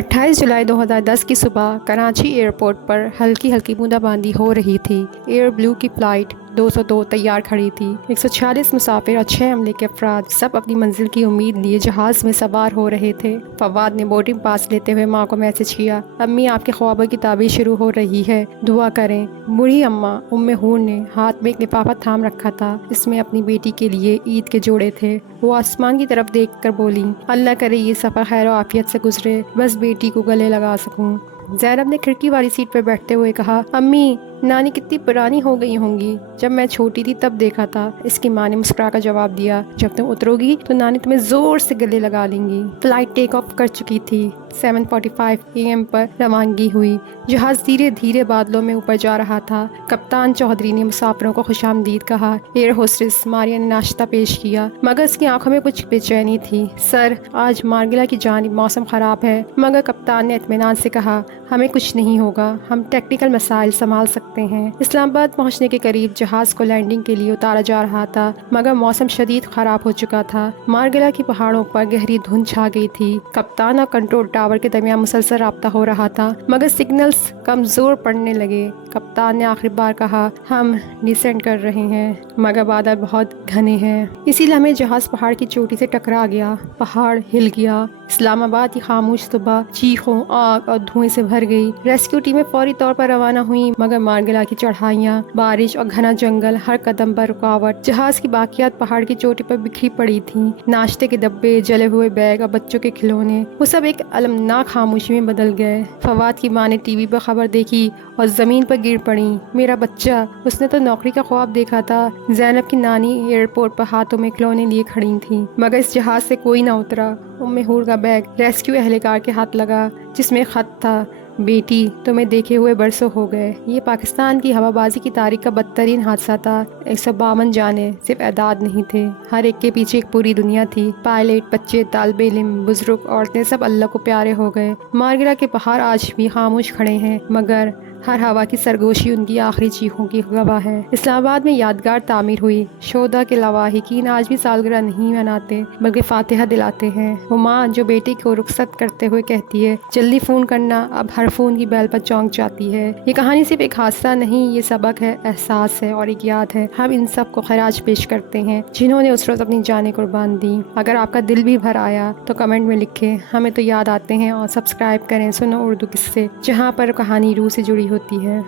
28 जुलाई 2010 की सुबह कराची एयरपोर्ट पर हल्की हल्की बूंदाबांदी हो रही थी। एयर ब्लू की फ़्लाइट 202 तैयार खड़ी थी। 146 मुसाफिर और 6 अमले के अफराद सब अपनी मंजिल की उम्मीद लिए जहाज़ में सवार हो रहे थे। फवाद ने बोर्डिंग पास लेते हुए माँ को मैसेज किया, अम्मी आपके ख्वाबों की ताबीर शुरू हो रही है, दुआ करें। बूढ़ी अम्मा उम्मे हूर ने हाथ में एक लिफाफा थाम रखा था। इसमें अपनी बेटी के लिए ईद के जोड़े थे। वो आसमान की तरफ देख कर बोली, अल्लाह करे ये सफ़र खैर और आफियत से गुजरे, बस बेटी को गले लगा सकूं। ज़ैनब ने खिड़की वाली सीट पर बैठते हुए कहा, अम्मी नानी कितनी पुरानी हो गई होंगी, जब मैं छोटी थी तब देखा था। इसकी माँ ने मुस्कुरा कर जवाब दिया, जब तुम उतरोगी तो नानी तुम्हें ज़ोर से गले लगा लेंगी। फ़्लाइट टेक ऑफ कर चुकी थी। 7:45 AM पर रवानगी हुई। जहाज़ धीरे धीरे बादलों में ऊपर जा रहा था। कप्तान चौधरी ने मुसाफिरों को खुशामदीद कहा। एयर होस्टेस मारिया ने नाश्ता पेश किया, मगर उसकी आंखों में कुछ बेचैनी थी। सर आज मार्गिला की जानिब मौसम ख़राब है, मगर कप्तान ने इत्मीनान से कहा, हमें कुछ नहीं होगा, हम टेक्निकल मसाइल संभाल सकते हैं। इस्लामाबाद पहुंचने के करीब जहाज़ को लैंडिंग के लिए उतारा जा रहा था, मगर मौसम शदीद ख़राब हो चुका था। मार्गिला की पहाड़ों पर गहरी धुंध छा गई थी। कप्तान और कंट्रोल टावर के दरमियान मुसलसल राब्ता हो रहा था, मगर सिग्नल्स कमज़ोर पड़ने लगे। कप्तान ने आखिरी बार कहा, हम डिसेंड कर रहे हैं, मगर बादल बहुत घने हैं। इसी लम्हे जहाज़ पहाड़ की चोटी से टकरा गया। पहाड़ हिल गया। इस्लामाबाद की खामोश सुबह चीखों, आग और धुएं से भर गई। रेस्क्यू टीमें फौरी तौर पर रवाना हुई, मगर मार्गिला की चढ़ाइयाँ, बारिश और घना जंगल हर कदम पर रुकावट। जहाज़ की बाकियात पहाड़ की चोटी पर बिखरी पड़ी थीं। नाश्ते के डब्बे, जले हुए बैग और बच्चों के खिलौने, वो सब एक अलमनाक खामोशी में बदल गए। फवाद की माँ ने टीवी पर खबर देखी और ज़मीन पर गिर पड़ी। मेरा बच्चा, उसने तो नौकरी का ख्वाब देखा था। ज़ैनब की नानी एयरपोर्ट पर हाथों में खिलौने लिए खड़ी थी, मगर इस जहाज़ से कोई ना उतरा। उम्मे हूर का बैग रेस्क्यू एहलकार के हाथ लगा, जिसमें ख़त था, बेटी तुम्हें देखे हुए बरसों हो गए। ये पाकिस्तान की हवाबाजी की तारीख का बदतरीन हादसा था। 152 जाने सिर्फ एदाद नहीं थे, हर एक के पीछे एक पूरी दुनिया थी। पायलट, बच्चे, तालिबे इल्म, बुजुर्ग, औरतें, सब अल्लाह को प्यारे हो गए। मार्गिला के पहाड़ आज भी खामोश खड़े हैं, मगर हर हवा की सरगोशी उनकी आखिरी चीखों की गवाह है। इस्लामाबाद में यादगार तामीर हुई। शोदा के लवाहिकीन आज भी सालगिरह नहीं मनाते, बल्कि फातिहा दिलाते हैं। वो माँ जो बेटी को रुखसत करते हुए कहती है, जल्दी फ़ोन करना, अब हर फ़ोन की बेल पर चौंक जाती है। ये कहानी सिर्फ एक हादसा नहीं, ये सबक है, एहसास है और एक याद है। हम इन सब को खराज पेश करते हैं जिन्होंने उस रोज़ अपनी जानें कुर्बान दी। अगर आपका दिल भी भर आया तो कमेंट में लिखें, हमें तो याद आते हैं। और सब्सक्राइब करें सुनो उर्दू किस्से, जहाँ पर कहानी रूह से जुड़ी होती है।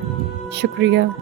शुक्रिया।